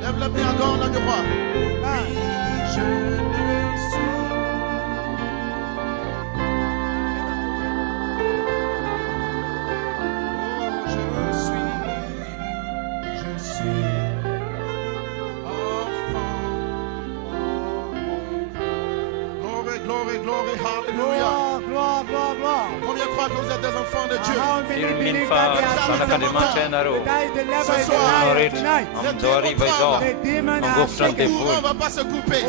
Lève le pied, adore là du roi. Je ne suis. Glory, glory, hallelujah. Combien croient que vous êtes des enfants de Dieu? On va pas se couper.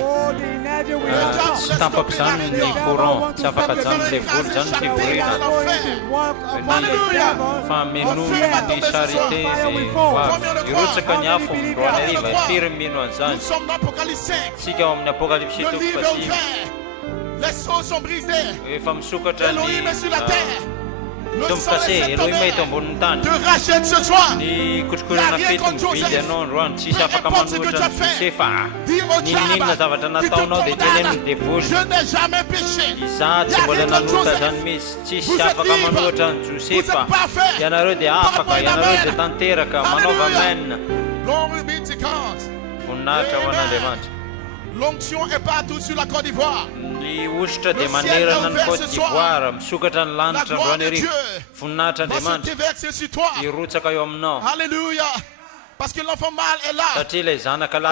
Nous sommes dans l'Apocalypse 5. Le livre est ouvert. Les sceaux sont brisés. Elohim est sur la terre. Le sang est te rachète ce soir. Il n'y a rien contre Joseph. Peu importe ce que tu as fait. Dis au diable qui te condamne. Je n'ai jamais péché. Il n'y a rien contre Joseph. Vous êtes libre. Vous êtes parfait. Pardon et amen. Glory be to God. Amen. L'onction est partout sur la Côte d'Ivoire. Le ciel est ouvert ce soir. La gloire de Dieu va se déverser sur toi. Alléluia. Parce que l'enfant mâle est là. Et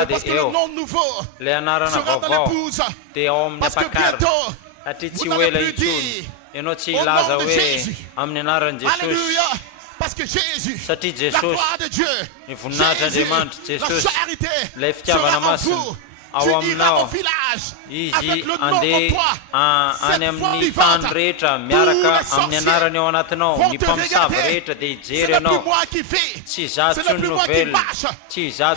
parce que le nom nouveau sera dans l'épouse. Parce que bientôt, vous n'allez plus dire au nom de Jésus. Alléluia. Parce que Jésus, la gloire de Dieu, Jésus, la charité sera en vous. Tu iras au village avec le nom en toi. Cette forme vivante où les sorciers vont te regarder. Ce n'est plus moi qui vis. Ce n'est plus moi qui marche.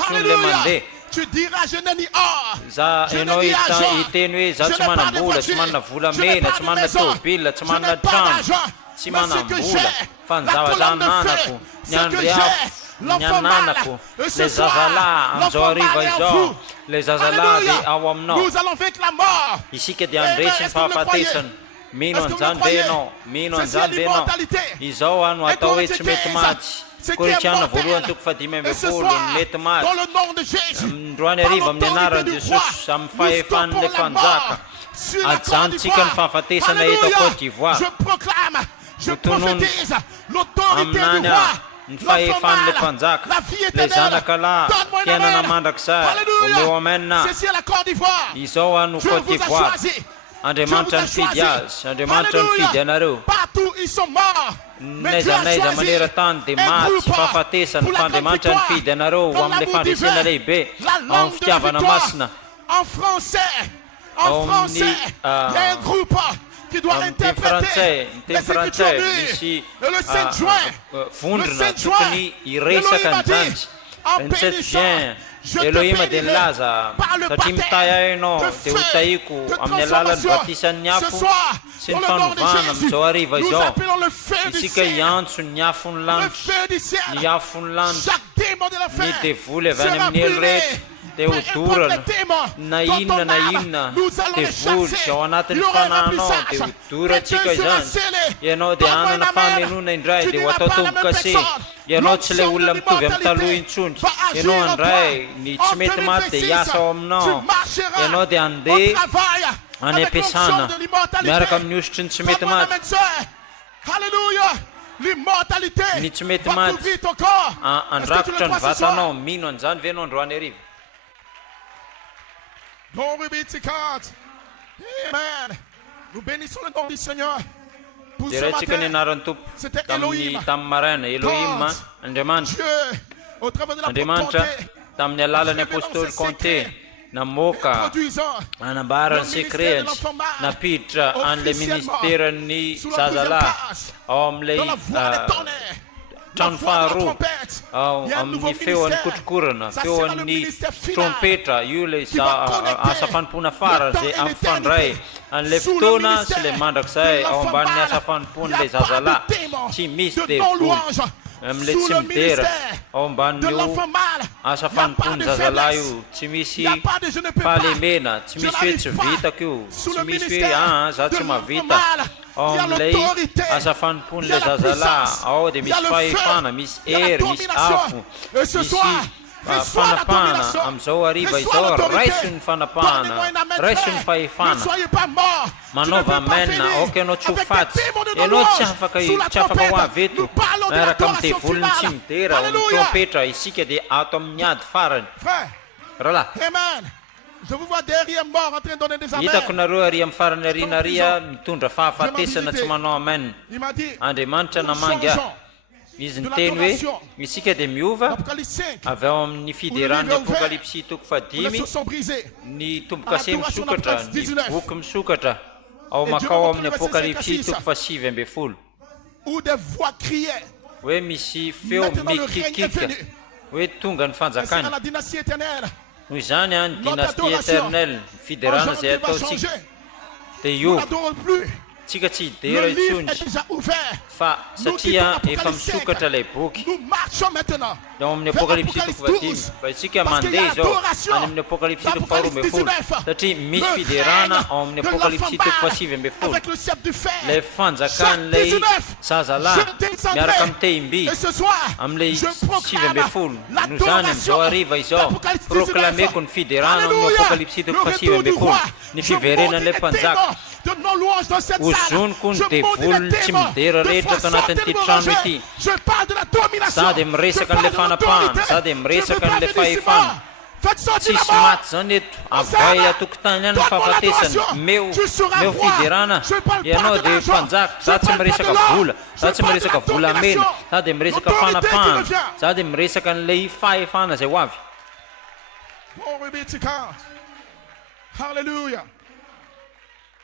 Alléluia. Tu diras je n'ai ni or, je n'ai ni argent, je n'ai pas de voiture, je n'ai pas de maison, je n'ai pas d'argent. Mais ce que j'ai, la colonne de feu, ce que j'ai, l'enfant mâle, ce soir, l'enfant mâle est en vous. Alléluia. Nous allons vaincre la mort. Amen. Est-ce que vous le croyez? Est-ce que vous le croyez? C'est l'immortalité. Et qu'on utilise ce qui est mortel. Et ce soir, dans le nom de Jésus, par l'autorité du roi, nous stoppons la mort sur la Côte d'Ivoire. Alléluia. Je proclame, je prophétise l'autorité du roi. La vie éternelle. Donne-moi une amen. Alléluia. C'est sur la Côte d'Ivoire. Je vous ai choisi. Je vous ai choisi. Alléluia. Partout ils sont morts. Mais Dieu a choisi un groupe pour l'acclamation de toi. Comme l'amour divin. La langue de la victoire. En français. En français. Il y a un groupe qui doit interpréter les Écritures et le 7 juin. Le 7 juin. Elohim a dit en bénissant. Je te bénirai par le baptême de feu, de transformation. Ce soir, dans le nom de Jésus, nous appelons le feu du ciel. Le feu du ciel. Chaque démon de la fin sera brûlé. Peu importe les démons dont on a, nous allons les chasser. Il n'y aura même plus sage. Les deux sera scellé. Donne-moi une amen. Tu n'iras pas à la même personne. L'onction de l'immortalité va agir en toi. En 2026, tu marcheras au travail avec l'onction de l'immortalité. Donne-moi une amen, sœur. Alléluia. L'immortalité va couvrir ton corps. Est-ce que tu le crois ce soir? Glory be to God. Amen. Nous bénissons le nom du Seigneur. Pour ce matin, c'était Elohim. Dieu, au travers de la bonté, Namoka anabaran secret na pitra an le ministère ni sazala om le tanfaru am ni feon kutkurna feon ni trompeta yule sa asafan puna fara ze am fanrai an leftona sele mandak sai om banya asafan pun le sazala chi miste le cimetière on bandu asafan pun zazalayu chimisi palimena chimisi vita kyu chimisi zatima vita on lei asafan pun le zazala au de mis faifana mis mis afu fanapahana am'izao hariva izao raiso ny fanapahana raiso ny fahefana manaova amena oka ianao tsy ho faty ianao tsy afaka ho avy eto miaraka am'te volony tsy midera ny trompetra isika dia ato amin'ny ady farany rahalahy hitako nareo ary amin'ny farany arinaria mitondra fahafatesana tsy manao amen andriamanitra namangy ahy izy ny teny hoe isika dia miova avy ao amin'ny fiderany apokalipsy toko 5 ny tombokase misokatra ny boky misokatra ao makao amin'ny apokalipsy toko 7 hoe misy feo mikikika hoe tonga ny fanjakany noho izany a ny dynastie éternelle fiderana izay ataotsika dia io tsika tsy hidera itsony fa satria efa misokatra ilay boky ao amin'ny apokalipsy toko 5 fa isika mandeha izao any amin'ny apokalipsy toko 12 satria misy fiderana ao amin'ny apokalipsy toko 7 lay fanjakan'ilay zazalahy miaraka amin'ny tehim-by amin'ilay 7 no zany am'izao hariva izao proklameko ny fiderana amin'ny apokalipsy toko 7 ny fiverenan'ilay mpanjaka ozoniko ny devolony tsy midera rehetra ato anatin'ity trano ity sady miresaka an'ilay fanapahana sady miresaka an'ilay fahefana tsisy maty zany eto avay atokotany any ny fahafatesany meo fiderana ianao dia mpanjaka za tsy miresaka vola za tsy miresaka volamena za dia miresaka fanapahana za dia miresaka an'ilay fahefana zay ho avy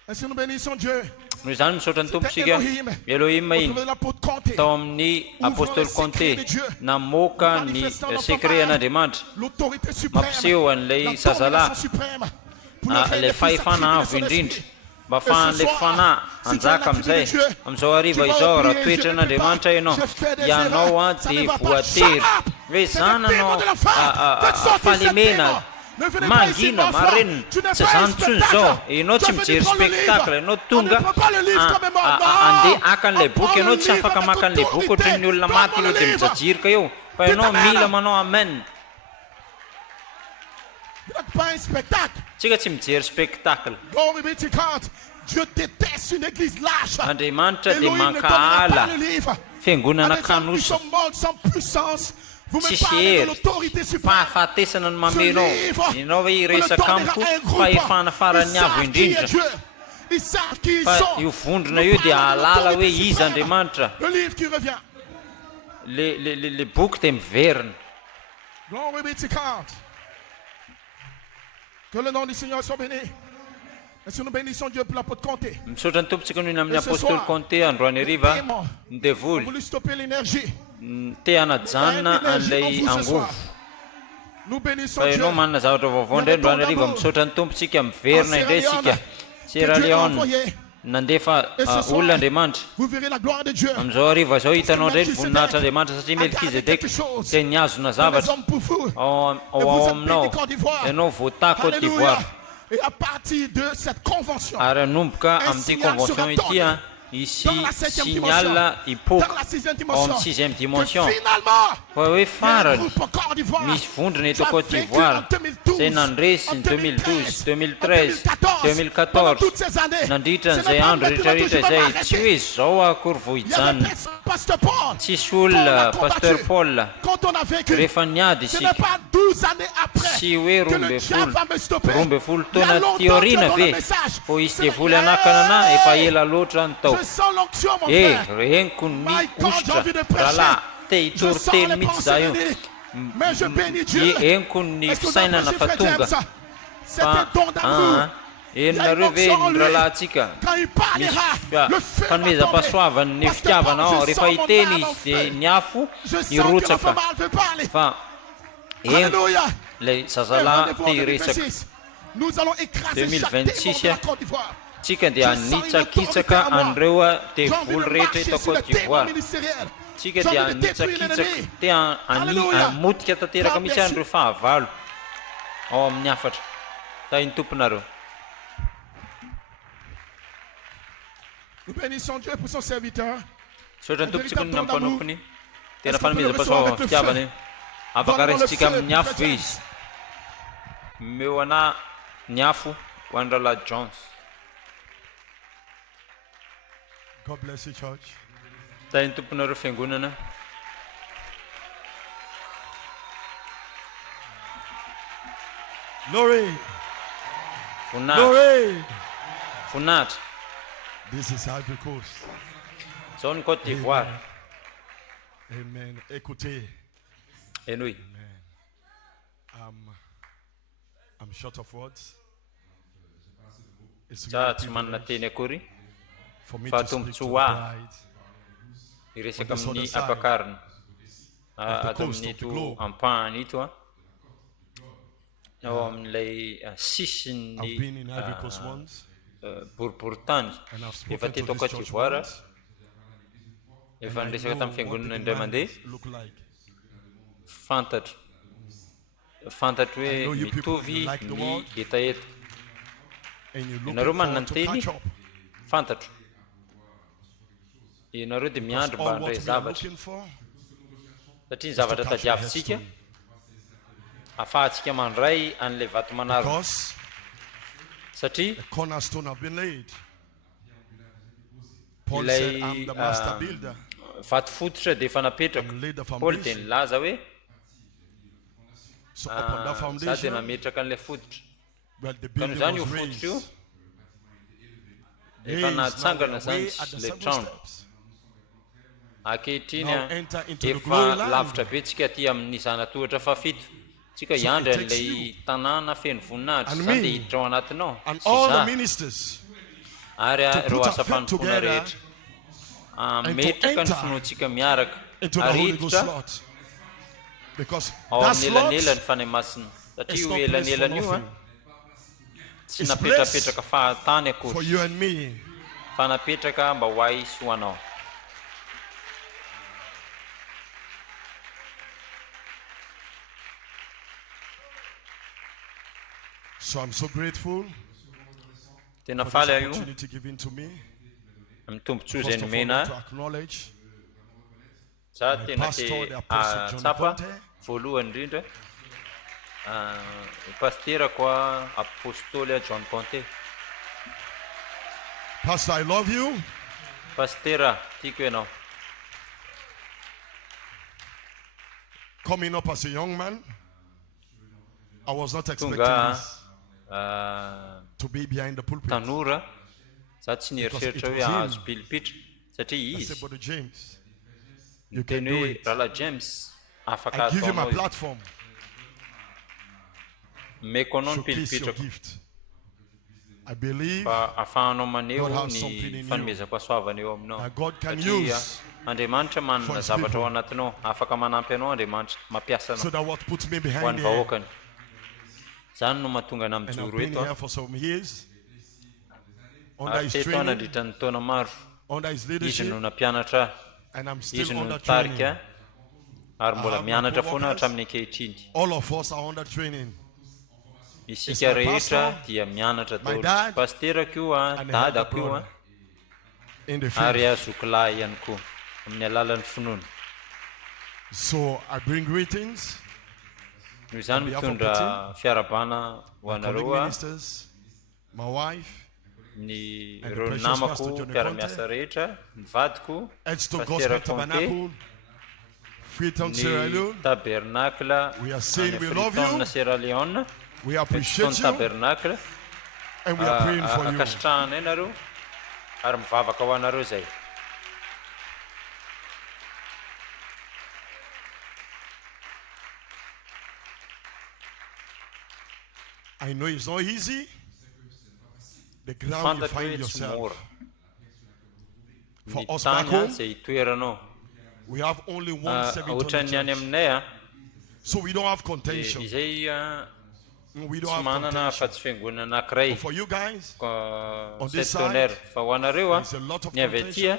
Est-ce que nous bénissons Dieu? noho izany misaotra ny tomposika Elohim iny tao amin'ny apôstôly Conté namoaka ny secret an'Andriamanitra mampiseho an'ilay zazalahy ilay fahefana avo indrindra mba ahafahan'ilay fanahy anjaka am'izay am'izao hariva izao raha toetra an'Andriamanitra ianao a dia voatery hoe zananao fahalemena mangina marenina tsy zany tsony zao ianao tsy mijery spectacle ianao tonga andeha aka an'ilay boky ianao tsy afaka maka an'ilay boky ohatran'ny olona maty io dia mijajirika eo fa ianao mila manao amen tsika tsy mijery spectacle Andriamanitra dia mankahala fiangonana kanosa tsisy hery fahafatesana ny mamenao ianao hoe iresaka amiko fahefana farany avo indrindra fa io vondrona io dia alala hoe izy Andriamanitra le boky dia miverina Que le nom du Seigneur soit béni. Est-ce que nous bénissons Dieu pour l'apôtre Conté? Misaotra ny tompontsika noho ny amin'ny apôstôly Conté androany hariva ny devoly voulu stopper l'énergie. te hanajanona an'ilay angovo Nous bénissons fa Dieu. ianao manana zavatra vaovao indray androany hariva misaotra ny tompontsika miverina indray isika Sierra Leone nandefa olon'Andriamanitra Vous verrez la gloire de Dieu. am'izao hariva zao hitanao indray ny voninahitr'Andriamanitra satria Melkizedeka dia niazona Les zavatra hommes pour vous. ao aminao ianao voatà Côte d'Ivoire Et à partir de cette convention, ary anomboka amin'ity convention ity a isy signal hipoka dans la sixième ao dimension, amin'ny 6e que dimension finalement, fa hoe le farany groupe Côte d'Ivoire misy vondrona eto qui a Côte vécu d'Ivoire en 2012, zay nandresy en ny 2012 2013, 2014 pendant toutes ces années, nandritra ce n'izay n'est pas andro maintenant que rehetrarehetra je vais zay m'arrêter. tsy hoe zao akory vo Il y avait hijanona personne, Pasteur Paul, tsisy olona pasteur Paul quand on a vécu, rehefa niady ce n'est isika pas 12 années après tsy hoe que le diable va me stopper. 12 Il y a taona longtemps teorina que ve le message, fo isy c'est devoly la- anakana ana efa ela loatra ny tao Je sens l'onction, mon e frère. reniko ny My God, j'ai ositra envie de prêcher. rahalahy te Je hitory sens teny les mihitsy pensées za io bénies. Mais je bénis Dieu. heniko ny Est-ce que vous avez fisainana prêché, fa frère tonga James? C'est un don d'amour. enonareo ve ny rahalahintsika Quand il parlera, le feu va fanomezam-pasoavany ny Parce que fitiavana quand ao je rehefa sens mon hiteny âme en izy dia feu, ny afo Je sens que hirotsaka l'enfant mal veut parler. fa henoko Alléluia. lay Et zazalahy rendez-vous en te hiresaka 2026. Nous allons écraser chaque 2026, démon de la Côte d'Ivoire. tsika dia hanitsakitsaka an'ireo a devoly rehetra eto Côte d'Ivoire tsika dia hanitsakitsaka te hamotika tanteraka misy an'ireo fahavalo ao amin'ny afatra tahiny tomponareo Nous bénissons Dieu pour son serviteur. sotra ny tompontsika no nampanompony tena fanomezam-pasoava fitiavany afaka resitsika amin'ny afo ve izy meo ana ny afo ho an'ny rahalahy Jones. God bless you, church. Tainy tomponareo fiangonana. Glory. Glory. Funat. This is Ivory Coast. Zao ny Côte d'Ivoire. Amen. Écoutez. Enoi. I'm short of words. Za tsy manana teny akory. For me Fa to speak tombontsoa to the ho bride. iresaka amin'ny ampakarina ato amin'ny ito ampahany ito a ao amin'ilay sisiny I've been in Ivory Coast once. boriboritany And I've efa spoken to teto this Côte church d'Ivoire once. efa And I niresaka know tamin'ny fiangonana what the indray man mandeha look like. fantatro hoe mitovy ny etaeta And you look ianareo manana ny to teny catch up. fantatro ianareo dia miandry mba All handray what we are zavatra looking for satria ny zavatra tadiavintsika ahafahantsika mandray an'ilay vato manaro because satria the cornerstone have been laid. Paul ilay said, I'm the master builder. vato fototra dia efa napetraka And laid the Paul dia foundation. nilaza hoe So upon that za dia foundation, nametraka an'ilay fototra well, the ka building zany io was fototra raised. io efa Raised, now we natsangana are zany way at the ilay 7 trano steps. ankehitriny Now enter into the efa glory land. lavitra be tsika aty amin'ny zanatohatra fafito tsika iandry it takes an'ilay tanàna feno voninahitra and zany me dia hiditra ao anatinao And sy all the za ministers ary ireo put asa our faith fanompoana together rehetra and to metraka ny enter finoantsika miaraka into the ary Holy Ghost hiditra slot. Because ao that amin'ny slot elanelany fanahy-masina satria is io not placed for elanelany io a nothing. tsy It's napetrapetraka fahatany For akory you and me. fa napetraka mba ho ahy sy ho anao. So I'm so grateful Tena for faly this aho io opportunity given to me. amin'ny tombontsoa izay First of all, nomena to acknowledge za my tena pastor, the Apostle John tsapa Conte. voalohany indrindra pasterako a apôstôly a John Conte. Pastor, I love you. Pastera tiako ianao Coming up as a young man, I was not expecting tonga this, to be behind the pulpit. tanora za tsy nieritreritra hoe ahazo pilipitra satria I said, izy Brother James, you can teny do hoe it. rahalahy James afaka I give you my ataonao io. platform meko anao ny showcase your pilipitrako gift. I believe fa ahafahanao maneho God has something in ny you fanomezako asoavana eo aminao that God can satria use Andriamanitra for manana his zavatra people. ao anatinao afaka manampy anao Andriamanitra mampiasa so anao that what puts me ho behind an'ny here. vahoakany zany no mahatonga na And I've mijoro been eto here for some years under ary his teto training, nandritra ny taona maro under his izy leadership, no nampianatra and I'm izy still no under nitarika training. ary mbola have my mianatra foana co-workers. hatramin'ny ankehitriny All of us are under training. isika my rehetra pastor, dia mianatra my daholo dad, pasterako io a and I have a dadako io a brother in the ary faith. azokolahy ihany koa amin'ny alalan'ny finoana So I bring greetings, noho izany behalf of mitondra the fiarabana ho my colleague anareo a ministers, my wife, ny and the reo precious namako Pastor John mpiara-miasa Conte, rehetra ny vadiko Edstone Pastera Gospel Conte, Tabernacle, Freetown, Sierra ny Leone. tabernacle We are saying any we love Freetown you. Sierra Leone We appreciate Edstone you, tabernacle and we are praying for you. akasitrahana ianareo ary mivavaka ho anareo zay. I know it's not easy. The ground you Fantatro find hoe tsy yourself. mora For ny us back tany home, zay toeranao we have only one ohatran'ny any 700 church. aminay a So we don't have contention. izay We don't tsy have manana contention. afa-tsy fiangonana anankiray But for you guys, on this septonnaire fa ho anareo a there's a lot of ny avy aty a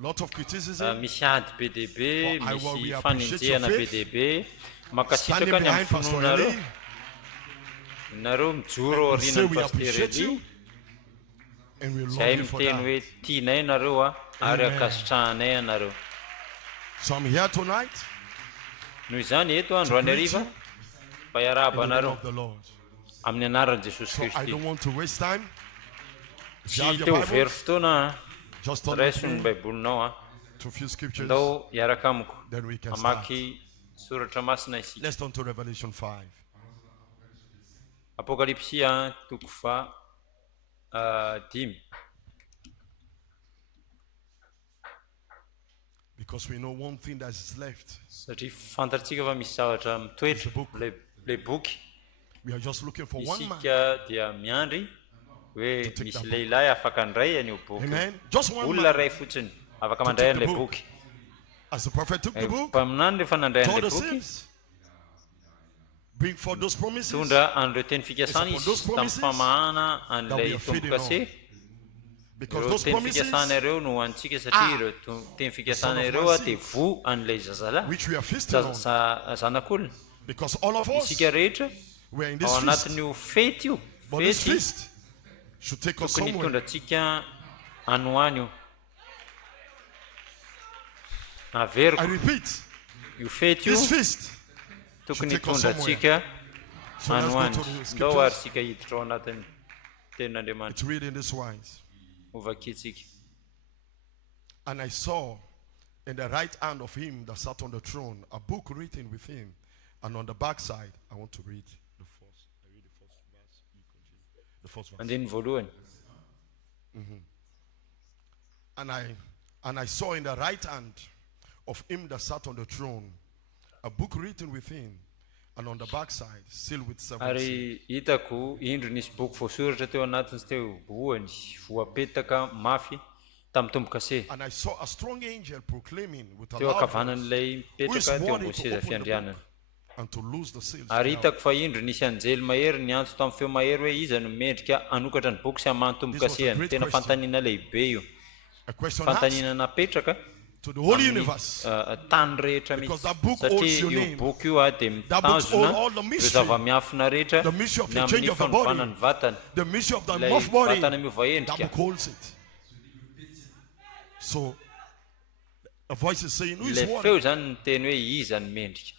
lot of criticism. misy ady be deaibe For I will- we misy appreciate faninjehana your be faith. deaibe Standing makasitraka ny behind amin'ny Pastor finoanareo Eli, nareo mijoro we say aorianany we paster appreciate Eli you, and we love zay you for miteny that. hoe tianay nareo a ary Amen. akasitrahanay anareo. So I'm here tonight noho izany eto androany ariva mba hiarahaba in the name anareo of the Lord. amin'ny anaran'i jesosy So I kristy. don't want to waste time. If you Tsy have teo your very Bible, fotoana just turn raiso ny with me baibolinao a to a few scriptures. ndao hiaraka amiko Then we can start. amaky soratra masina isika. Let's turn to Revelation 5. Apokalipsia toko fa 10. Because we know one thing that is left. Satria fantatsika fa misy zavatra mitoetra le boky. We are just looking for one man. Isika dia miandry hoe misy lehilahy afaka andray an'io boky. Amen. Just one Olona man. ray fotsiny afaka mandray an'ilay boky. As the prophet took the book, Mpaminany rehefa nandray told an'ilay the boky, saints, bring forth those promises. tondra an'ireo teny fikasana It's upon those izy tamin'ny promises famahana that we an'ilay are feeding tombo-kase. Because Ireo those teny promises fikasana ireo no antsika satria ireo teny fikasana ireo dia vo an'ilay zazalahy which we are feasting on. zanak'olona. Because all of us, Isika rehetra we are in ao this feast. anatin'io fety io. But this Fety feast should take us tokony somewhere. hitondra antsika anoany io. Averiko I repeat, io fety io this feast. tokony take us hitondra somewhere. antsika So let's go anoany. to the Ndao ary scriptures. sika hiditra ao anatin'ny tenin'Andriamanitra. It's read in this wise. Ovakitsika. And I saw in the right hand of him that sat on the throne a book written with him, and on the backside, I want to read the first. I read the first verse. You continue. The first verse. Andiny voalohany. And I saw in the right hand of him that sat on the throne a book written with him, and on the backside sealed with seven seals. Ary hitako indro nisy boky voasoratra teo anatiny sy teo bohany voapetaka mafy tamin'ny tombo-kase. And I saw a strong angel proclaiming with a Teo loud voice, ankavanan'ilay who is mipetraka teo worthy ambony to seza open the fiandrianana. book and to loose the seals. Ary thereof. hitako fa indro nisy anjely mahery niantso tamin'ny feo mahery hoe iza no mendrika anokatra ny boky sy hamany tombo-kasehany. Tena fantaniana lehibe io. A question asked Fantaniana napetraka to the whole amin'ny universe. tany rehetra Because mihitsy. that book holds Satria your io name. boky io dia That book holds mitazona all the ireo mystery. zava-miafina rehetra The mystery of ny the change amin'ny of the fanovana body. ny vatana. The mystery of the Ilay morph body. vatana That miovaendrika. book holds it. So a voice is saying, who is Ilay worthy? feo zany ny teny hoe iza ny mendrika.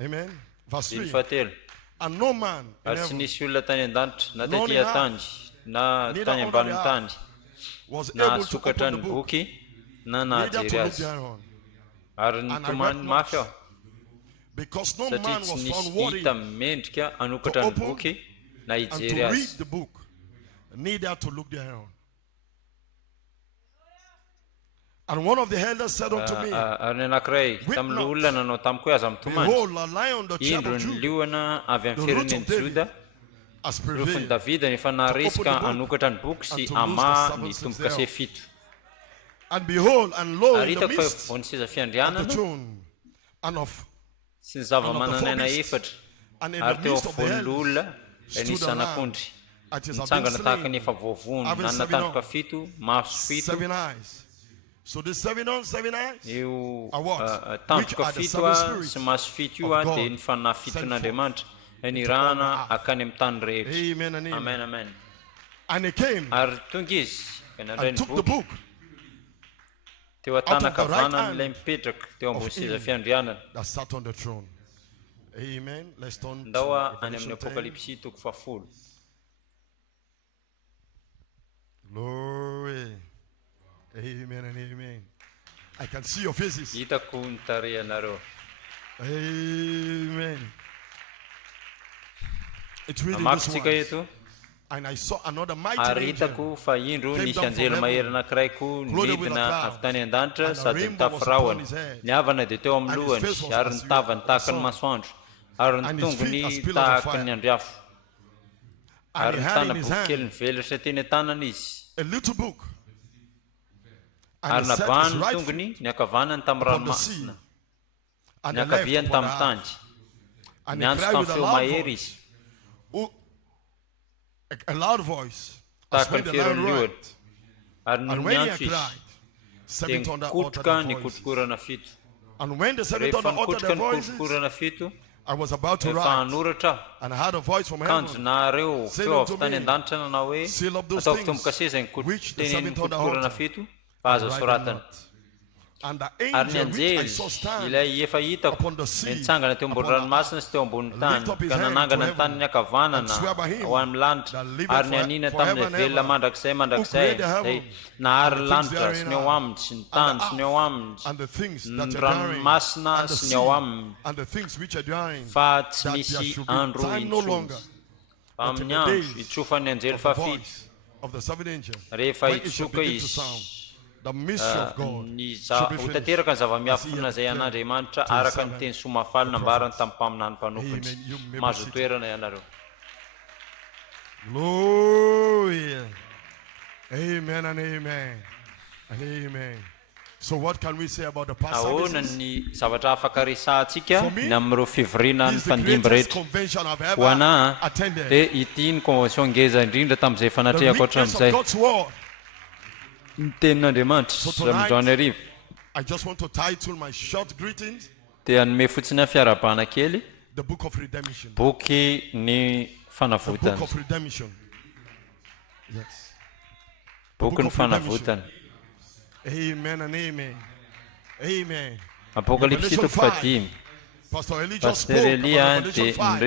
Amen. Verse 3. 3. And no man in Ary tsy heaven nisy olona tany an-danitra na No tetỳ in an-tany na neither tany under ambanin'ny the tany was na able to sokatra open ny the book, boky na neither nahajery to look azy. thereon. Ary And I nitomany wept mafy aho Because no satria man tsy was nisy found worthy hita mendrika anokatra to ny open boky na and to hijery read azy. the book, neither to look thereon. And one of the elders said unto me, Ary ny anankiray tamin'ilay olona nanao tamiko hoe aza mitomany. Behold, a lion, the tribe Indro of ny Judah, liona avy amin'ny the root firenen'i of David, Joda, has rofiny prevailed Davida nefa naharesika book hanokatra ny boky sy and to ama loose the ny seven tombo-kase seals fito. And behold, and lo, Ary in the hitako fa midst voan'ny seza of the fiandrianana throne and of sy ny zava-manan'aina efatra and in ary the teo midst of the afovoan'ny olona elders nisy stood a lamb zanak'ondry that is mitsangana tahaka slain, ny efa voavoany having nanana seven tandroka fito maso fito. seven eyes. So the seven eyes Io are what? Which tandroka are the fito seven a spirits sy maso fito io of a God dia ny fanahy sent fiton'Andriamanitra ny into all rana the earth. akany amin'ny tany rehetra. Amen and amen. Amen, amen. And he came Ary tonga izy ka nandray and ny took the boky book teo of the right an-tanankavanan'ilay hand mipetraka teo ambony of seza him fiandrianana. that sat on the throne. Amen. Let's turn to Ndao a any Revelation amin'ny 10. apokalipsy toko 10. Glory. Amen and amen. I can see your faces. Hitako ny tarehanareo. Amen. It's really this Amakintsika one. eto. And I saw another mighty Ary angel hitako fa indro came nisy down anjely from mahery heaven, anankiray koa clothed with a nidina cloud, avy tany an-danitra and a sady rainbow was mitafy upon rahona. his head, Ny havana dia teo amin'ny and his lohany face was ary as ny tavany the tahaka ny sun, masoandro ary ny and his feet tongony as pillars of tahaka fire. ny andriafo. and Ary he ny had in tana his boky kely hand nivelatra teny an-tanana izy. a little book. And Ary he set nabany his ny right tongony foot ny ankavanany tamin'ny upon the sea, ranomasina, and ny the left ankaviany upon the tamin'ny earth. tany. And Ny he antso cried tamin'ny with a feo loud mahery voice. izy, A loud voice. As tahaka when ny the lion feron'ny roared. lohany. Ary And no when he niantso had izy cried, dia seven thunder uttered nikotroka their ny voices. kotrokorana fito. And when the seven Rehefa thunder uttered nikotroka their ny voices, kotrokorana fito, I was about to efa write. hanoratra aho. And I heard a voice from Kanjo heaven. nareo Say feo unto avy tany me, an-danitra nanao hoe seal up those ataoko things tombo-kase izay which the tenin'ny seven thunder kotrokorana uttered, fito fa azo and write them soratana. not. And the ary ny angel which I anjely saw stand ilay efa hitako upon the sea, nitsangana teo ambony upon the ranomasina sy teo ambony tany lift up his ka hand nanangana to ny taniny heaven akavanana and swear by him ho amin'ny lanitra that liveth ary ny anina forever tamin'ny and velona ever, mandrakizay who mandrakizay created zay heaven nahary and the things lanitra sy therein ny ao are, aminy sy ny and tany the sy ny ao aminy and the things ny that are therein, ranomasina and the sy ny sea, ao aminy and the things which are therein, fa tsy that there misy should be andro time no longer intsony fa until amin'ny the andro days itsofan'ny anjely of the fafito voice of the seventh angel, rehefa when it shall itsoka begin to izy sound. The mystery of God ny should be ho finished. tanteraka ny As he zava-miafina had zay declared an'andriamanitra to his araka ny servant, teny somafaly nambarany tamin'ny mpaminany mpanompony Amen. You may be mahazo seated. toerana ianareo Glory. Amen and amen. And amen. So what can we say about the past ahoana services? ny zavatra afaka resahantsika For me, ny amin'ireo fivoriana ny This is the fandimby greatest rehetra convention I've ho ever anahy attended. dia ity ny convention ngeza indrindra tamin'izay The fanatrehako richness of hatramin'izay God's word. ny tenin'andriamanitra So amin'izao tonight, arivo I just want to title my short greetings, dia anome fotsiny fiarabana kely The Book of Redemption. boky ny The fanavotana Book of Redemption. Yes. boky ny of Redemption. fanavotana Amen and amen. Amen. apokalipsy Revelation 5 Pastor Eli just spoke Pastor about Elia Revelation dia 5.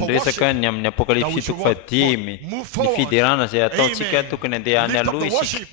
niresaka ny amin'ny apokalipsy 5 ny fiderana zay ataontsika tokony andeha any Lift up aloha the isika worship.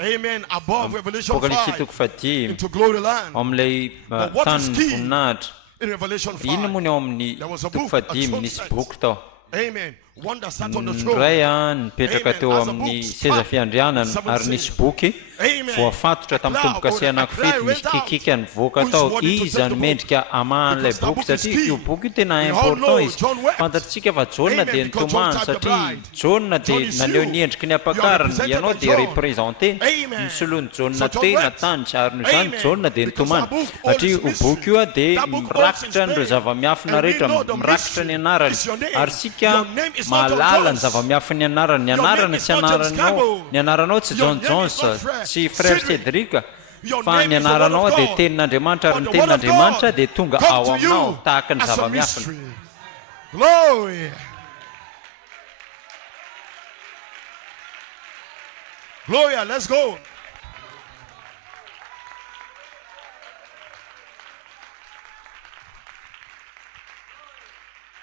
Amen. Above Revelation apokalipsy 5 5 into glory land. amin'ilay But what is tany key voninahitra in Revelation 5? inona moa ny ao amin'ny There was a toko book, a 5 throne nisy set. boky tao Amen. One that sat on the throne. ray nipetraka Amen. teo As a amin'ny book, seza fiandrianana seven ary nisy seals. boky Amen. voafatotra tamin'ny tombokasy anankifito misy kikika nivoaka tao iza no mendrika amahan'ilay boky satria io boky io tena important izy fantatritsika fa jona dia nitomany satria jona dia naneo ny endriky ny ampakariny ianao dia représente misoloany jona tena tany ary noho izany jona dia nitomany satria io boky io a dia mirakitra nireo zava-miafina rehetra mirakitra ny anarany ary sika mahalala ny zava-miafina ny anarany ny anarana tsy anaranao ny anaranao tsy John Jones sy frère Cédric fa ny anaranao dia tenin'andriamanitra ary ny tenin'andriamanitra dia tonga ao aminao tahaka ny zava-miafina Glory. Gloria, let's go.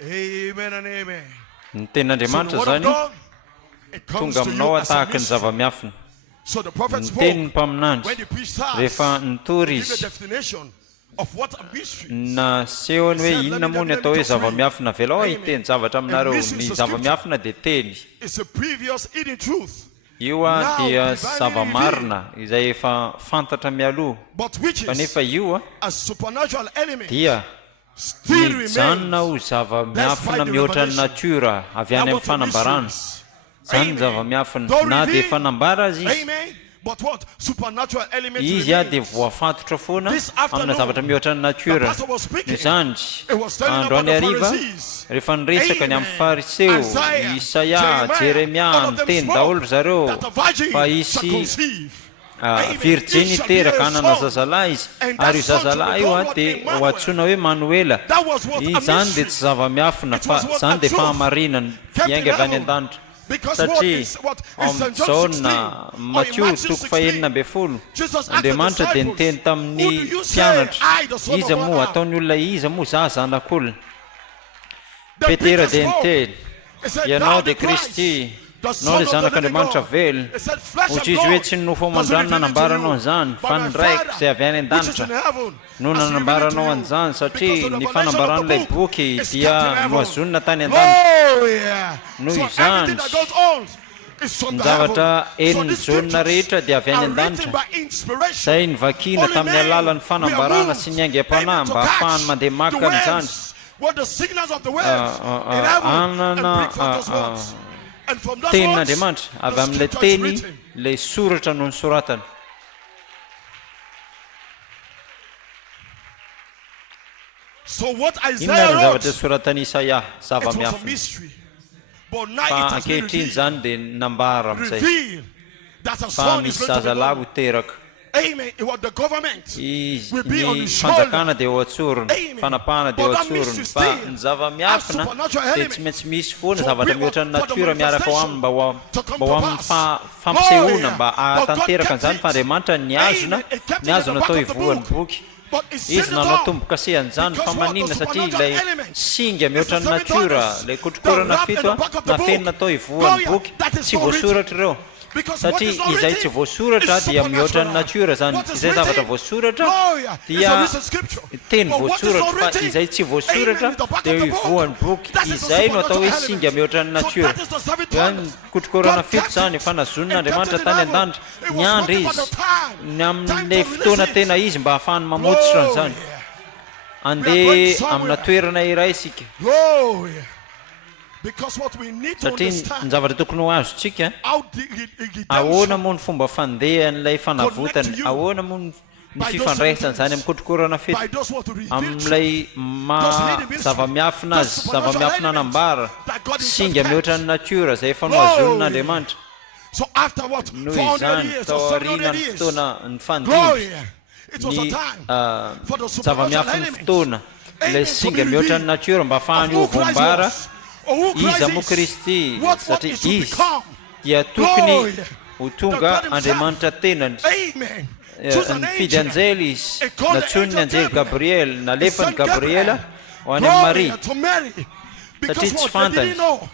Amen and amen. ny So the tenin'andriamanitra word of zany God, it comes tonga to aminao you as a tahaka ny mystery. zava-miafina So the prophet ny spoke tenin'ny mpaminandry when the priest starts, rehefa nitory give a izy definition of what a mystery. na sehony hoe inona moa ny atao hoe zava-miafina velao hiteny zavatra aminareo ny zava-miafina dia teny It's a previous hidden truth, io a dia zava-marina izay efa fantatra mialoha but which fa is nefa io a a supernatural element dia still mijanona ho remains. zava-miafina mihoatra ny natiora avy any amin'ny fanambarana zany ny zava-miafina na dia fanambara azy izy Amen. But what supernatural element izy a dia remains. voafatotra foana This afternoon, amina zavatra mihoatra ny The natiora pastor was speaking. izany It was telling andro about any the ariva Pharisees. rehefa niresaka ny amin'ny Amen. fariseo Isaiah, isaia jeremia all of ny them teny spoke daholo zareo that a virgin fa shall isy conceive. Amen. virginy It shall be teraka a anana son. zazalahy izy And that ary io son shall be zazalahy io a called dia Emmanuel. ho antsoina hoe manuela That was what a izany dia mystery. tsy zava-miafina It fa was what zany a dia truth fahamarinany kept in fiainga avy any heaven. an-danitra Because what satria is in St. John amin'izao 16 na or in matio Matthew toko fahenina 16, ambe folo Jesus asked the andriamanitra dia disciples, niteny tamin'ny "Who do you say mpianatra I, the Son of iza Man, moa am?" ataony olona iza moa za zanak'olona Then petera Peter dia spoke. niteny He said, ianao "Thou dia the Christ, kristy the nao Son le of the living zanak'andriamanitra God." velona He said, "Flesh and ohatry izy hoe blood tsy ny nofo doesn't aman-drano reveal it to nanambaranao you, an'izany but fa my ny raiko Father, izay avy any which is an-danitra in heaven, no has revealed it to nanambaranao you." an'izany Because satria the ny revelation of fanambaran'ilay the book boky is dia kept in heaven. noazonina tany an-danitra Glory. No So izany. everything that goes on is from ny the heaven. zavatra So eniny these jonina rehetra scriptures dia avy any are written an-danitra by inspiration. izay nivakina Only tamin'ny men alalan'ny fanambarana sy ny aingam-panahy mba ahafahany mandeha maka amin'izany what the signals of the words in heaven and anana bring forth those words. And from those words, tenin'andriamanitra avy the amin'ilay scripture is teny written. ilay soratra no nisoratana So what inona Isaiah ny wrote, zavatra soratany isaia it was a zava-miafina mystery. But now fa it has been ankehitriny revealed. zany dia nambara amin'izay Revealed that a fa son is misy going to be zazalahy born. ho teraka Amen. It was the government izy will be on ny his shoulder. fanjakana dia eo atsorony Amen. fanapahana dia eo But that means atsorony to fa stay ny zava-miafina as supernatural dia element. tsy maintsy misy foana For zavatra we mihoatra ny want for the natiora miaraka ao aminy mba ho to come mba ho to amin'ny pass. fampisehoana Oh, mba yeah. But God ahatanteraka kept an'izany it. fa Andriamanitra niazona Amen. It kept it niazona at the tao back of the ivoan'ny book. boky But it's izy seen it nanao all. tombo-kasehan'izany Because fa what? maninona The satria supernatural ilay element singa mihoatra is ny the seven natiora wonders ilay that kotrokorana wrapped in fito the back of the book. nafenina tao ivoan'ny Gloria, boky that is tsy not voasoratra ireo Because what satria is not izay written tsy voasoratra is dia mihoatra ny supernatural. natiora zany What is izay zavatra written? voasoratra Gloria, is dia a recent scripture. teny But what is voasoratra not fa written? izay tsy voasoratra Amen, in the back dia of the book. ivoan'ny boky That is the izay no atao hoe supernatural singa element. mihoatra ny So natiora that is the seven zany wonders. kotrokorana God fito kept zany it. fa nazonina And Andriamanitra kept it in tany heaven. an-danitra It was niandry waiting for izy the time. ny Time amin'ilay to fotoana release it. tena izy mba ahafahany mamotsitra an'izany andeha amina toerana iray isika Glory. Because what we need to satria ny understand zavatra tokony ho azontsika how the ahoana redemption moa ny fomba fandehan'ilay fanavotany you ahoana moa ny by those fifandraisany zany things. amin'ny kotrokorana fito by those what reveal amin'ilay zava-miafina azy zava-miafina anambara that God himself singa kept. mihoatra ny natiora izay efa noazonon'Andriamanitra So after what? noho 400 izany years tao or aoriana 700 ny years. fotoana ny fandimby Glory. It was a ny time for the supernatural zava-miafiny element. fotoana Amen, ilay to singa be mihoatra ny revealed. natiora mba ahafahany Of who Christ ovombara was, or who iza Christ moa is. Kristy What satria is to izy become. dia tokony Glory. ho The tonga God himself. Andriamanitra tenany Amen. Choose an nifidy angel. anjely izy And call the natsony ny angel anjely Gabriel. Gabriel nalefany Sent Gabriela ho any Glory Maria to Mary. Because Satria tsy what they fantany. didn't know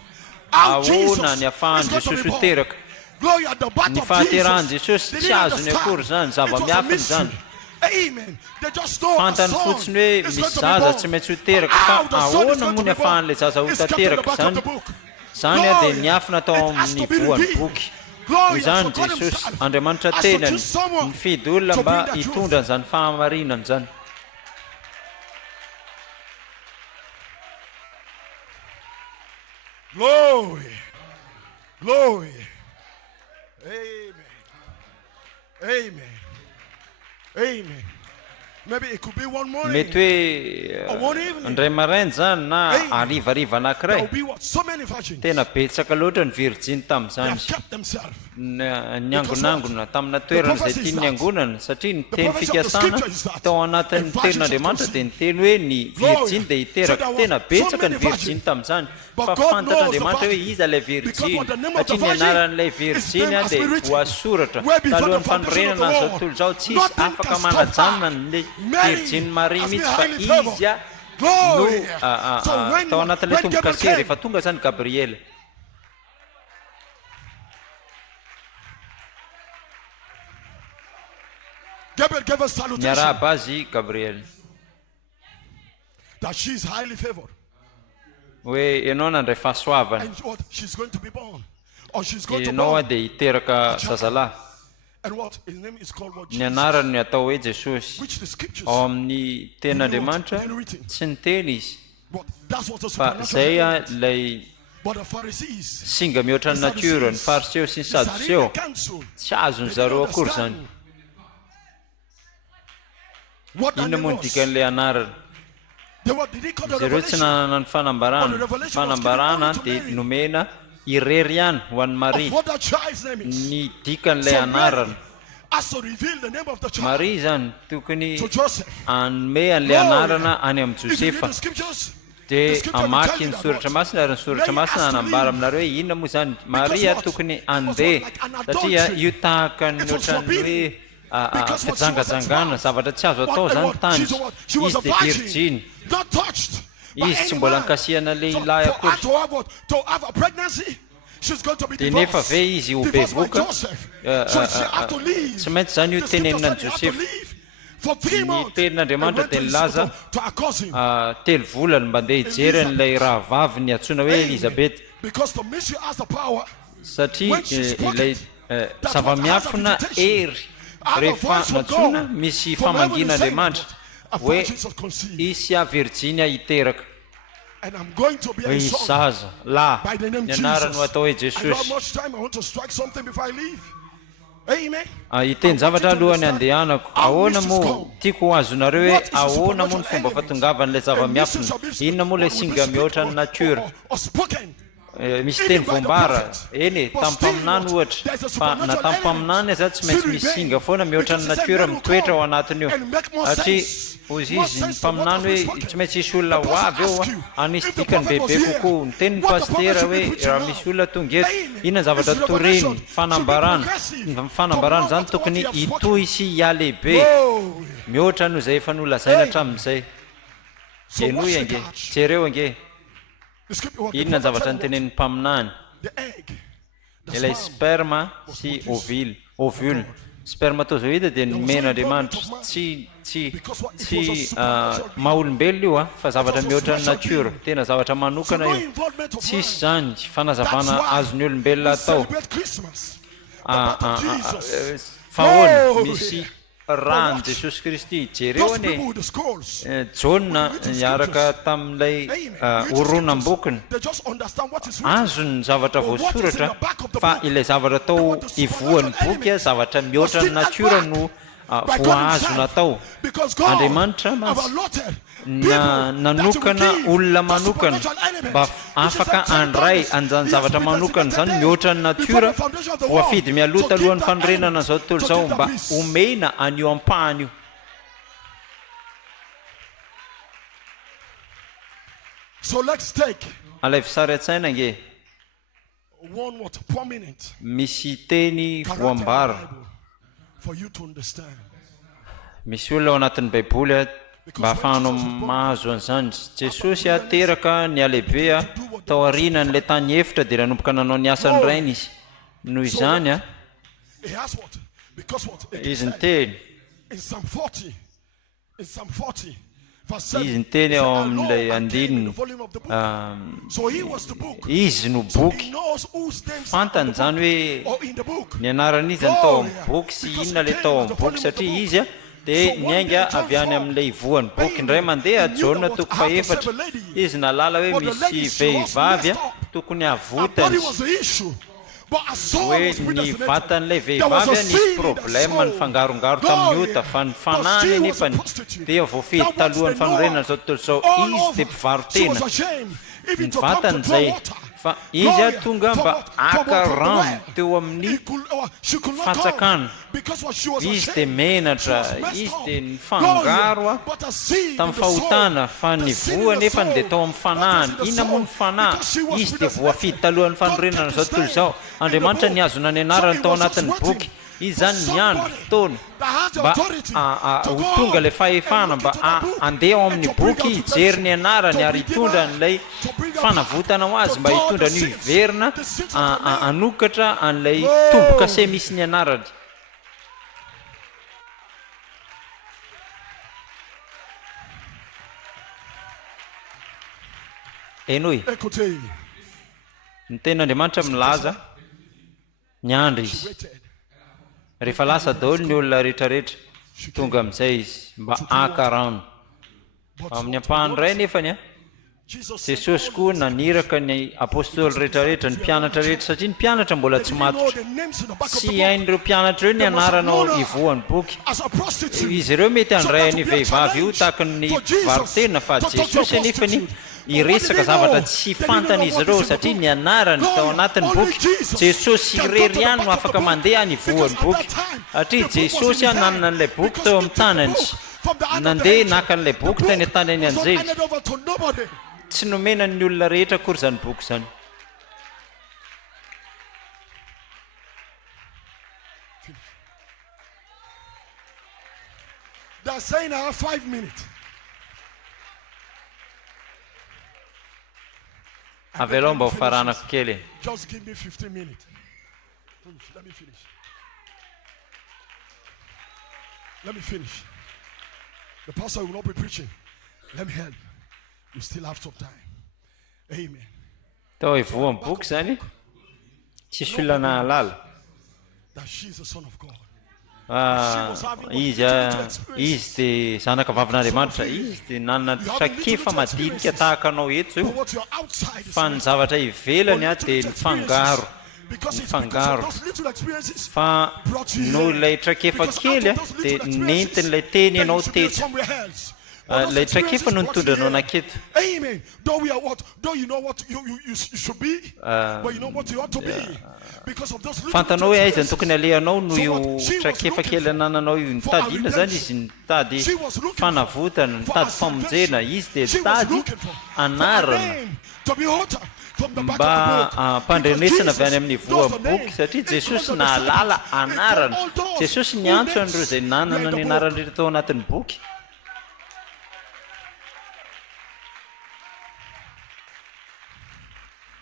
how Jesus ahoana is ny ahafahan'i going to be Jesosy born. hoteraka Glory at the birth ny of fahaterahan'i Jesus. Jesosy They tsy didn't azony understand. akory zany It was a zava-miafiny mystery. zany Amen. They just know a fantany son fotsiny hoe is going misy to be zaza born. tsy maintsy hoteraka But fa how the son is ahoana going to moa ny be born ahafahan'ilay zaza is kept in the hotanteraka back of zany the book. zany a dia Glory. niafina tao It has amin'ny to be voan'ny revealed. boky Glory. izany So God Jesosy himself Andriamanitra has to tenany choose someone nifidy olona to mba bring that truth. hitondra an'izany fahamarinana zany Glory. Glory. Amen. Amen. Amen. Maybe it could be one morning. mety Or one hoe evening. indray maraina zany na Amen. arivariva There anankiray will be what? So many virgins. tena betsaka loatra ny virginy They tamin'izany have kept themselves. ny angonangona tamina toerana izay tia ny angonana satria ny teny prophecy of the fikasana scripture is that tao anatin'ny the tenin'Andriamanitra virgins dia ny teny hoe ny virginy dia hiteraka So there tena were betsaka so ny many virginy virgins. tamin'izany But fa God fantatr'Andriamanitra knows hoe the iza ilay Because virginy what the name of the satria ny virgin anaran'ilay is virginy named a as dia written. voasoratra Where before talohan'ny the foundation of the fanorenana azy world, tontolo izao tsisy nothing afaka can stop manajanona her. n'ilay Mary virginy Maria has been mihitsy fa highly favored. izy a no Glory. So when tao anatin'ilay Gabriel tombo-kase came, rehefa tonga zany Gabriela Gabriel gave a salutation niarahaba azy Gabriel that she is highly favored. hoe ianao nandray fahasoavana And what? She's going to be born. Or she's going to ianao a born. dia hiteraka zazalahy And what? His name is called what? ny Jesus. anarany no atao hoe Jesosy Which the scriptures. ao amin'ny ten'Andriamanitra tsy ny teny izy What? That's what the fa supernatural zay a element. ilay But the Pharisees, singa mihoatra ny natiora ny fariseo sy ny sadoseo council, tsy azony zareo akory zany what that inona name moa ny was. dikan'ilay anarany Did he call the zareo tsy revelation? nanana ny fanambarana fanambarana dia nomena irery ihany ho an'ny Maria Of what that child's name is. ny dikan'ilay So anarany Mary has to reveal the name of the child Maria zany tokony to Joseph. anome an'ilay anarana any amin'ny If you read Josefa the scriptures, dia the scripture will tell amaky you ny that soratra what? masina ary ny soratra Mary masina has to anambara leave. aminareo hoe inona moa zany Maria what? tokony It was andeha like an satria adultery. io tahaka ny It was ohatran'ny hoe forbidden. Because what? She was fijangajangana exiled. zavatra tsy azo atao What? zany What? tany She was izy a dia virgin, virginy not touched by izy tsy any mbola man. nikasihana So lehilahy for her akory to have what? To have a pregnancy, she's going to be dia divorced. nefa ve izy ho Divorced by bevoka Joseph. So she had to leave. tsy maintsy zany io The scripture tenenina said ny he had to Josefa leave for 3 months. tenin'Andriamanitra And went to dia his- nilaza to her cousin. telo volany mba andeha hijery an'ilay rahavavy ny antsoina hoe Elizabeta Because the mystery has the power. satria When she spoke ilay it, that zava-miafina was a visitation. ery Out of rehefa voice from natsoina God. misy From heaven famangina is saying Andriamanitra a hoe virgin shall conceive. isy a virginia hiteraka And I'm going to be hoe a isy son. zaza lahy By the name ny anarany ho atao hoe Jesus. I don't have Jesosy much time. I want to strike something before I leave. Amen. hiteny zavatra alohany andehanako ahoana moa tiako ho azonareo hoe ahoana moa ny fomba fahatongavan'ilay zava-miafina inona moa ilay singa mihoatra ny natiora Or spoken. misy teny voambara eny tampaminany ohatra fa na tampaminany za tsy maintsy misy singa foana mihoatra ny natiora mitoetra ao anatiny io satria ozy izy ny mpaminany hoe tsy maintsy isy olona ho avy eo anisy dikany bebe kokoa ny tenin'ny pastera hoe raha misy olona tonga eto inona ny zavatra toreny fanambarana zany tokony hitoy sy hialehibe mihoatra no zay efa nolazaina hatramin'izay enoy ange tsereo ange inona ny zavatra ny tenen'ny mpaminany ilay sperma sy ovule spermatozoïde dia nomen'Andriamanitra tsy maha-olombelona io fa zavatra mihoatra ny natiora tena zavatra manokana io tsisy zany fanazavana azony olombelona atao fahoana misy rany Jesosy Kristy jereo ane Jauna niaraka tamin'ilay horonam-bokiny azony zavatra voasoratra fa ilay zavatra atao ivoan'ny boky zavatra mihoatra ny natiora no voahazona atao Andriamanitra nanokana olona manokana mba afaka andray anjany zavatra manokana zany mihoatra ny natiora voafidy mialota alohan'ny fanorenana zao tontolo zao mba omena anio ampahany io alay fisary an-tsaina nge misy teny voambara misy olona ao anatin'ny baiboly mba ahafahanao mahazo an'izany Jesosy ateraka ny alehibe tao aorianan'ilay tany efitra dia nanomboka nanao ny asany rainy izy noho izany izy ny teny izy ny teny ao amin'ilay andininy izy no boky fantany zany hoe ny anaran'izy ny tao amin'ny boky sy inona le tao amin'ny boky satria izy dia niainga avy any amin'ilay ivoan'ny boky indray mandeha Jauna toko faefatra izy nalala hoe misy vehivavy tokony havotany hoe ny vatan'ilay vehivavy nisy problème ny fangarongaro tamin'ny ota fa ny fanany nefany dia voafety talohan'ny fanorenana zao tontolo zao izy dia mpivarotena ny vatany zay fa izy tonga mba aka rano teo amin'ny fatsakana izy dia menatra izy dia ny fangaro tamin'ny fahotana fa ny voa nefany dia tao amin'ny fanahany inona moa ny fanahy izy dia voafidy talohan'ny fanorenana zao tontolo zao Andriamanitra ny azona ny anarany tao anatin'ny boky izy zany niandro fotoana mba ho tonga ilay fahefana mba andeha ao amin'ny boky hijery ny anarany ary hitondra n'ilay fanavotana ho azy mba hitondra ny hiverina anokatra an'ilay tombo-kase misy ny anarany enoy ny ten'Andriamanitra milaza ny andro izy rehefa lasa daholo ny olona rehetrarehetra tonga amin'izay izy mba aka rano amin'ny ampahany ray nefany Jesosy koa naniraka ny apôstôly rehetrarehetra ny mpianatra rehetra satria ny mpianatra mbola tsy matotra sy hain'ireo mpianatra ireo ny anaranao ivoan'ny boky izy ireo mety handray ny vehivavy io tahaka ny varotena fa Jesosy anefany iresaka zavatra tsy fantan'izy ireo satria ny anarany tao anatin'ny boky Jesosy irery ihany no afaka mandeha ny voan'ny boky satria Jesosy nanana n'ilay boky tao amin'ny tanany nandeha naka n'ilay boky tany an-tanany anjely tsy nomenany olona rehetra akory zany boky zany avelao mba ho faranako kely Let me finish. The pastor will not be preaching. Let me help. You still have some time. Amen. Tao ivoan'ny boky zany tsisy olona nahalala That she is the son of God. izy dia zanaka vavin'Andriamanitra izy dia nanana trakefa madinika tahaka anao eto zao fa ny zavatra ivelany dia ny fangaro fa no ilay trakefa kely dia nentin'ilay teny ianao teto ilay trakefa no nitondranao naketo. Amen. Though we are what? Though you know what you should be, but you know what you ought to be. Because of those little Fantanao hoe aiza ny tokony alehanao no io trakefa kely anananao io. Nitady ina zany izy, nitady fanavotana, nitady famonjena. Izy dia nitady anarana mba ampandrenesana avy any amin'ny voam-boky, satria Jesosy nahalala anarana. Jesosy niantso an'ireo izay nanana ny anarana rehetra tao anatin'ny boky.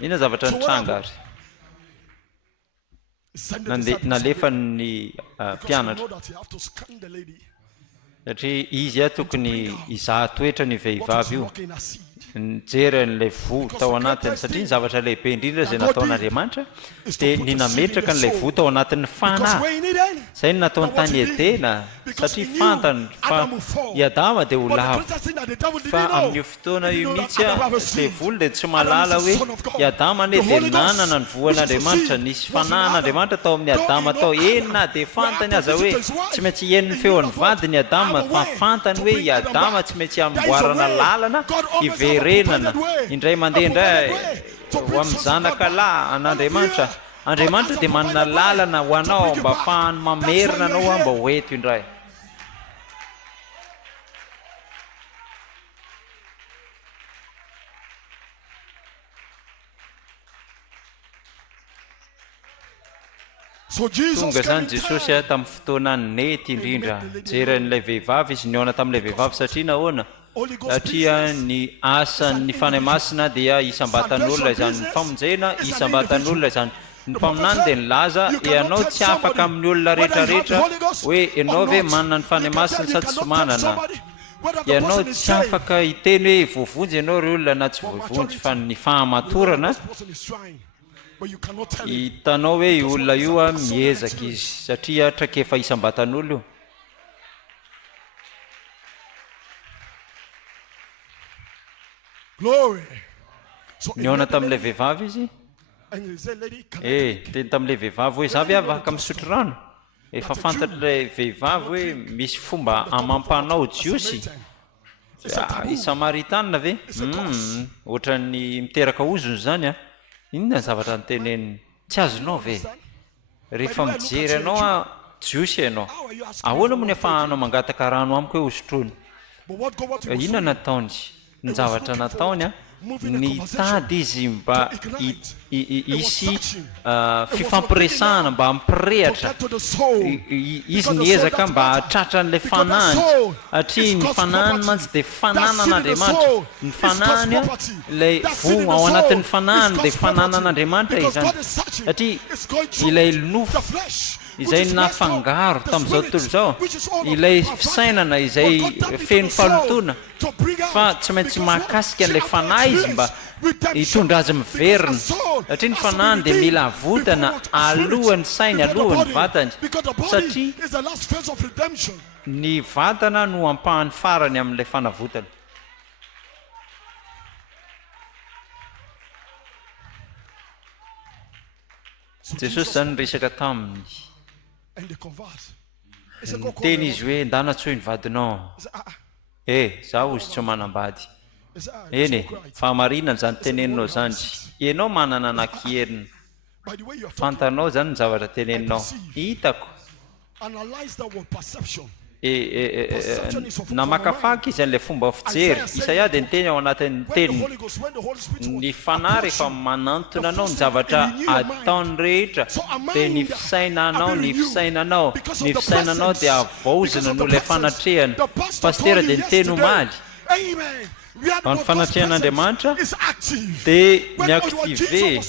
Ina zavatra nitranga ary nalefa ny mpianatra, satria izy tokony hizaha toetra ny vehivavy io, nijery n'ilay vo tao anatiny, satria ny zavatra lehibe indrindra izay nataon'Andriamanitra dia ny nametraka n'ilay vo tao anatin'ny fanahy. Izay no nataony tany Edena, satria fantany fa i Adama dia ho lavo. Fa amin'io fotoana io mihitsy ilay volo dia tsy mahalala hoe i Adama ane dia nanana ny voan'Andriamanitra, nisy fanahin'Andriamanitra tao amin'ny Adama tao. Enina dia fantany aza hoe tsy maintsy hihaino ny feon'ny vadiny Adama, fa fantany hoe i Adama tsy maintsy amboarana lalana iverenana indray mandeha indray ho amin'ny zanaka lahy an'Andriamanitra. Andriamanitra dia manana lalana ho anao mba ahafahany mamerina anao mba ho eto indray. Tonga zany Jesosy tamin'ny fotoana nety indrindra, jeren'ilay vehivavy izy niona tamin'ilay vehivavy. Satria nahoana? Satria ny asan'ny fanahy masina dia hisambatan'olona, izany ny famonjena hisambatan'olona, izany ny mpaminany dia nilaza ianao tsy afaka amin'ny olona rehetrarehetra hoe ianao ve manana ny fanahy masina sa tsy manana. Ianao tsy afaka hiteny hoe voavonjy ianao ry olona na tsy voavonjy, fa ny fahamatorana hitanao hoe olona io miezaka izy, satria trakefa hisambatan'olo io. Niona tamin'ilay vehivavy izy, teny tamin'ilay vehivavy hoe zavy afaka misotro rano. Efa fantatr'ilay vehivavy hoe misy fomba amampanao jiosy. I Samaritanina ve? Ohatran'ny miteraka ozony zany a. Inona ny zavatra nyteneniny? Tsy azonao ve? Rehefa mijery anao jiosy ianao, ahoana moa ny ahafahanao mangataka rano amiko hoe hosotrony? Inona nataony? Ny zavatra nataony nitady izy mba hisy fifampiresahana, mba hampirehatra. Izy niezaka mba hatratra n'ilay fanahiny, satria ny fanahiny mantsy dia fananan'Andriamanitra. Ny fanahiny ilay vo ao anatin'ny fanahiny dia fananan'Andriamanitra izany, satria ilay nofo izay nafangaro tamin'izao tontolo izao, ilay fisainana izay feno fahalotoana, fa tsy maintsy mahakasika an'ilay fanahy izy mba hitondra azy miverina. Satria ny fanahy dia mila avotana alohan'ny sainy, alohan'ny vatany, satria ny vatana no ampahany farany amin'ilay fanavotana. Jesosy zany niresaka taminy, niteny izy hoe ndana tsoy ny vadinao. Zaho izy tsy manambady. Eny fa marinana zany teneninao zany. Ianao manana anankiherina, fantanao zany ny zavatra teneninao. Hitako namakafaky izy an'ilay fomba fijery. Isaia dia niteny ao anatin'ny teniny, ny fanahy rehefa manantona anao ny zavatra ataony rehetra dia ny fisainanao dia avaozina noho ilay fanatrehana. Pastera dia niteny omaly ny fanatrehan'Andriamanitra dia miaktive.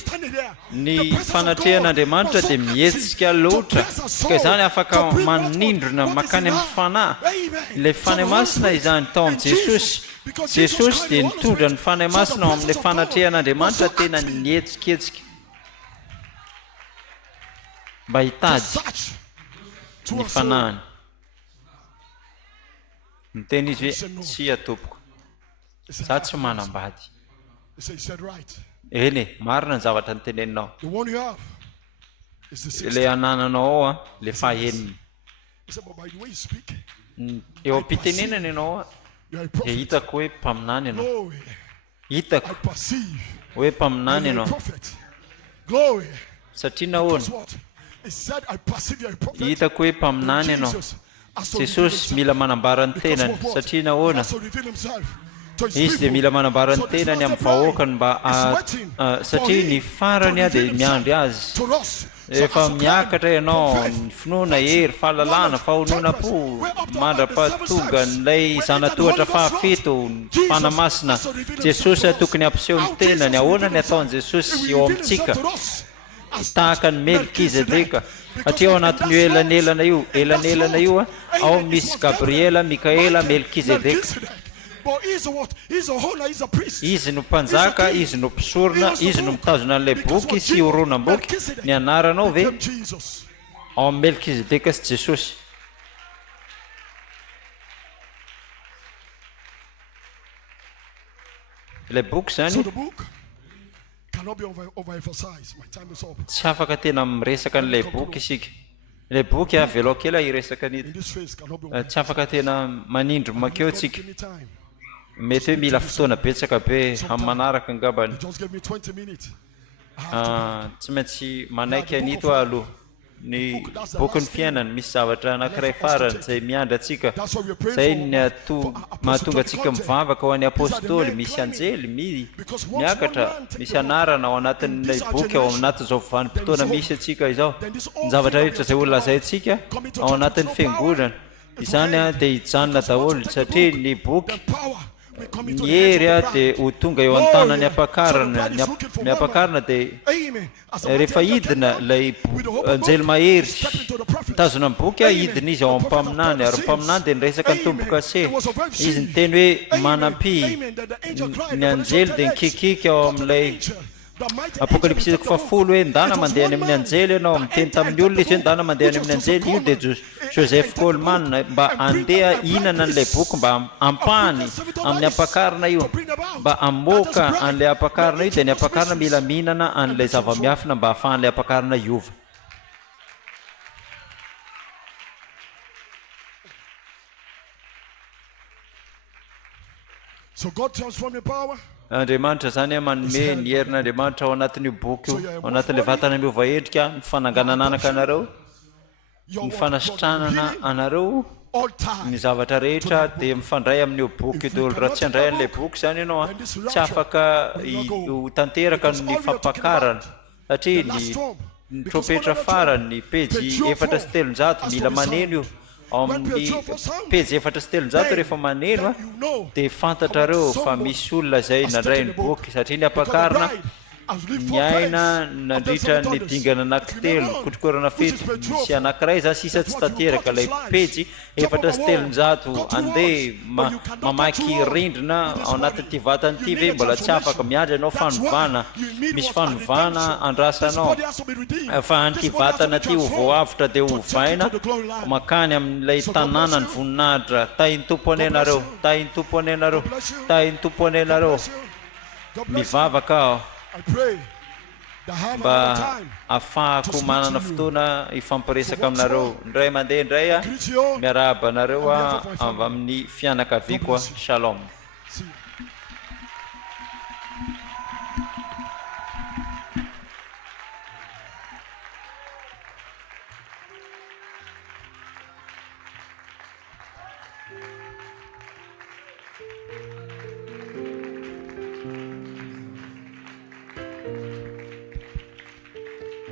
Ny fanatrehan'Andriamanitra dia mihetsika loatra, ka izany afaka manindrona makany amin'ny fanahy. Ilay fanahy masina izany tao amin'i Jesosy. Jesosy dia nitondra ny fanahy masina ao amin'ilay fanatrehan'Andriamanitra, tena nihetsiketsika mba hitady ny fanahiny. Miteny izy hoe tsy atompoko, za tsy manambady. Eny marina ny zavatra niteneninao. Ilay anananao ao le faheniny. Eo am-pitenenana ianao You are a dia prophet. hitako hoe mpaminany ianao Glory. I hitako perceive hoe mpaminany you are a ianao prophet. Glory. satria Guess nahoana what? He said, I perceive you are a prophet. hitako hoe Then mpaminany ianao Jesus has to reveal jesosy himself. mila manambara ny Because tenany of what? satria He nahoana has to reveal himself to his izy dia people. mila manambara ny So this tenany was amin'ny the bride vahoakany mba is waiting for satria ny him farany to a dia reveal miandry himself azy to us. So rehefa as a miakatra plan, ianao from faith, ny finoana virtue, hery fahalalana knowledge, fahonoana purpose, po we're up to mandra-pahatonga the 7 nilay steps. zanatohatra We're in the Holy Ghost fahafito ny Jesus fanamasina has to reveal jesosy himself to tokony us. ampiseho ny How tenany Jesus ahoana reveal ny ataony himself? jesosy He eo will reveal himself amintsika to us as tahaka ny melkizedeka satria ao anatin'io elanelana io elanelana io a ao misy gabriela mikaela melkizedeka But he's a what? He's a owner, he's a priest. izy no mpanjaka izy no mpisorona izy no mitazona an'ilay boky sy horonam-boky ny anaranao ve Became Jesus. ao amin'ny melkizedeka sy jesosy ilay boky So zany the book cannot be overemphasized. My time is up. tsy afaka tena miresaka n'ilay boky isika ilay boky a velao kely iresaka In an'ity this phase cannot be tsy afaka tena manindro makeo God tsika give me time. mety hoe mila fotoana betsaka be amin'ny manaraka angambany He just gave me 20 minutes. tsy maintsy manaiky anito aho aloha ny bokyny fiainany misy zavatra anankiray farany izay miandry atsika zay ny mahatonga atsika mivavaka ho an'ny apôstôly misy anjely miakatra misy anarana ao anatin'ilay boky ao anatin'izao vanim-potoana misy atsika izao ny zavatra rehetra izay olona zay atsika ao anatin'ny fiangonana izany a dia hijanona daholo satria ny boky ny hery a dia ho tonga eo an-tanany ampakarana ny ampakarana dia rehefa hidina lay anjely mahery mitazona amin'ny boky a hidina izy ao ampaminany ary mpaminany dia niresaka ny tombo-kase izy ny teny hoe manampy ny anjely dia nikikiky ao amin'ilay apokalipsy 10 hoe ndana mandeha any amin'ny anjely ianao miteny tamin'ny olona izy hoe ndana mandeha any amin'ny anjely io dia joseph coleman mba andeha hinana n'ilay boky mba ampahany amin'ny ampakarina io mba amoaka an'ilay ampakarina io dia ny ampakarina mila mihinana an'ilay zava-miafina mba ahafahan'ilay ampakarina iova So God transformed your power. andriamanitra zany a manome ny herin'andriamanitra ao anatin'io boky io ao anatin'ilay vatana miova endrika ny fananganananaka anareo ny fanasitranana anareo All time. ny zavatra rehetra dia mifandray amin'io boky io daholo raha tsy handray an'ilay boky zany ianao a tsy afaka ho tanteraka ny fampakarana satria ny trompetra farany ny pejy 4:300 mila maneno io ao amin'ny pejy 4:300 rehefa maneno a dia fantatrareo fa misy olona zay nandray ny boky satria ny ampakarina ny aina nandritra ny dingana anankitelo kotrokorana fety misy anankiray za sisa tsy tanteraka ilay pejy 4:300 andeha mamaky rindrina ao anatin'ity vatanyity ve mbola tsy afaka miandry ianao fanovana misy fanovana andrasanao fa an'ity vatana ty ho voavitra dia hovaina makany amin'ilay tanàna ny voninahitra tahin'ny tompo anenareo tahin'ny tompo anenareo tahin'ny tompo anenareo mivavaka aho I pray that have mba another time. ahafahako manana fotoana ifampiresaka aminareo indray mandeha indray a miarahaba anareo a avy amin'ny fianakaviako a shalom. See.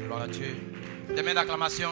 Gloire à Dieu. Des mains d'acclamation.